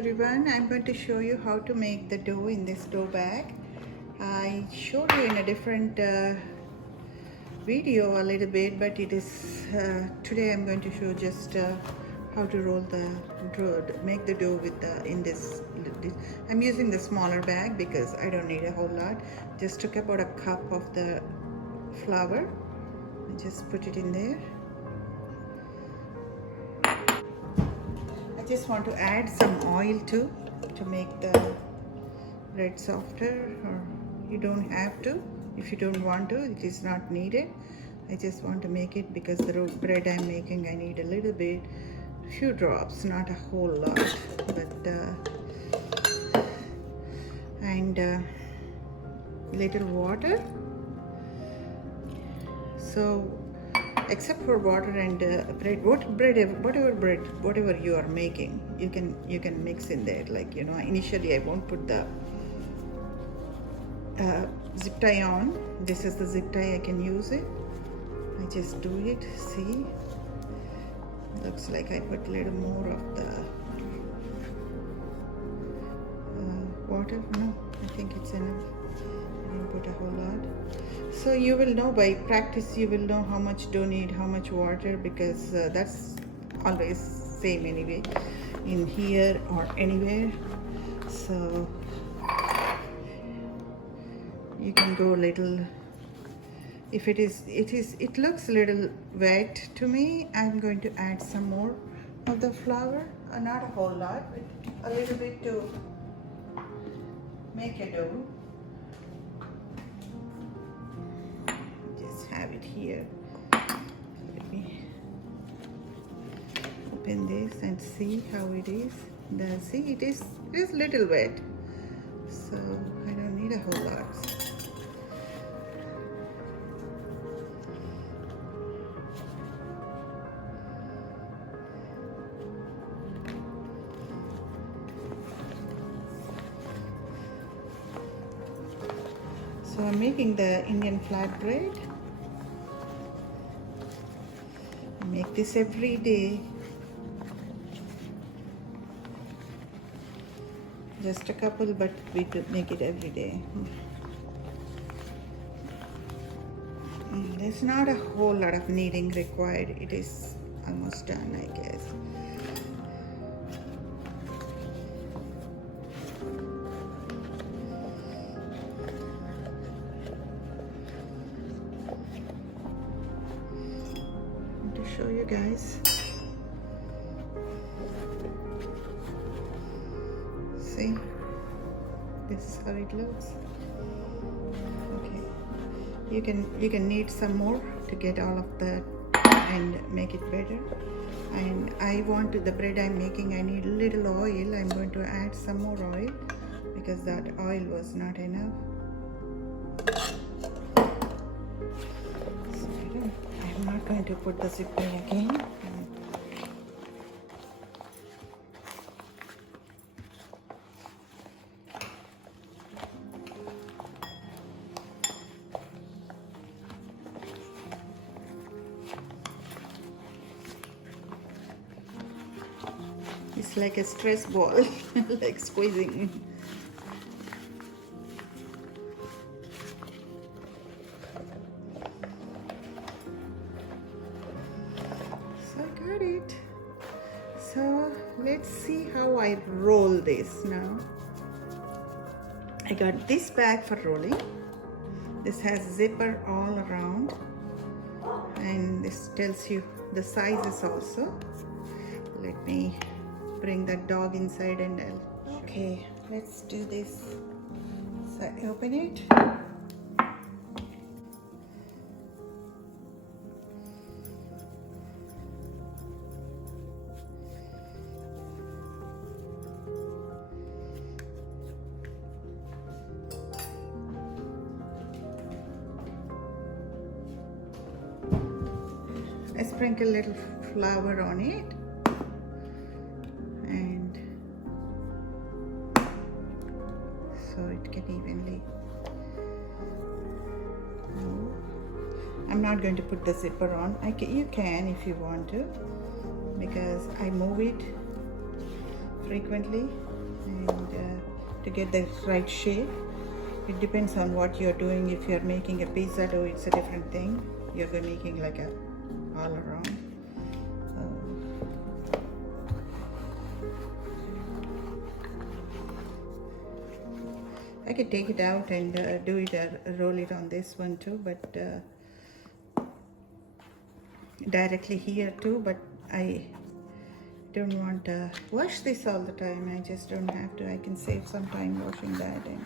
everyone, I'm going to show you how to make the dough in this dough bag. I showed you in a different video a little bit, but it is today I'm going to show just how to roll the dough, make the dough with in this. I'm using the smaller bag because I don't need a whole lot. Just took about a cup of the flour and just put it in there. I just want to add some oil too to make the bread softer, or you don't have to if you don't want to, it is not needed. I just want to make it because the bread I'm making, I need a little bit, few drops, not a whole lot, but and little water. So except for water and bread, whatever you are making, you can mix in there. Like, you know, initially I won't put the zip tie on. This is the zip tie, I can use it. I just do it. See, looks like I put a little more of the water. No, I think it's enough. I didn't put a whole lot. So you will know by practice, you will know how much dough need, how much water, because that's always same anyway in here or anywhere. So you can go little. If it looks a little wet to me, I'm going to add some more of the flour, not a whole lot, but a little bit to make a dough. Have it here. Let me open this and see how it is. See, it is little wet, so I don't need a whole lot. So I'm making the Indian flatbread. Make this every day. Just a couple, but we could make it every day. There's not a whole lot of kneading required. It is almost done, I guess. Show you guys. See, this is how it looks. Okay, you can knead some more to get all of that and make it better. And I want the bread I'm making, I need a little oil. I'm going to add some more oil because that oil was not enough. I'm not going to put the zip tie again. It's like a stress ball, like squeezing. Got it. So let's see how I roll this now. I got this bag for rolling. This has zipper all around, and this tells you the sizes also. Let me bring that dog inside and I'll. Okay, let's do this. So I open it. I sprinkle a little flour on it, and so it can evenly. I'm not going to put the zipper on. You can if you want to, because I move it frequently. and to get the right shape. It depends on what you're doing. If you're making a pizza dough, it's a different thing. You're making like a all around. I could take it out and do it, roll it on this one too, but directly here too, but I don't want to wash this all the time. I just don't have to. I can save some time washing that. And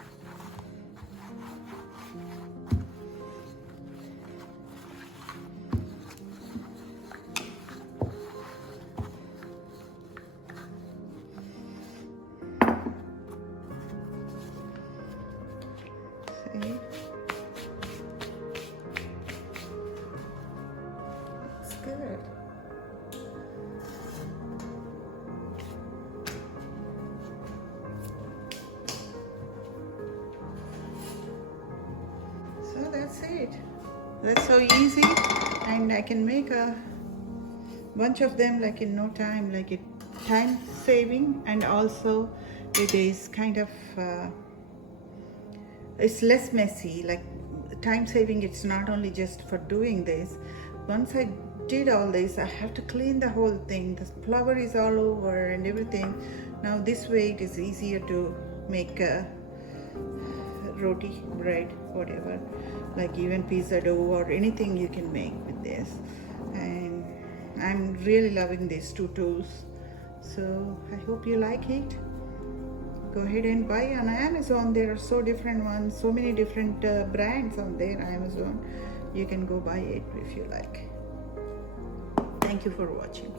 see, it's good. So that's it. That's so easy, and I can make a bunch of them like in no time. Like it time saving, and also it is kind of it's less messy. Like time saving, it's not only just for doing this. Once I did all this, I have to clean the whole thing. The flour is all over and everything. Now this way it is easier to make roti, bread, whatever, like even pizza dough or anything you can make with this. And I'm really loving these two tools, so I hope you like it. Go ahead and buy on Amazon. There are so different ones, so many different brands on there, Amazon. You can go buy it if you like. Thank you for watching.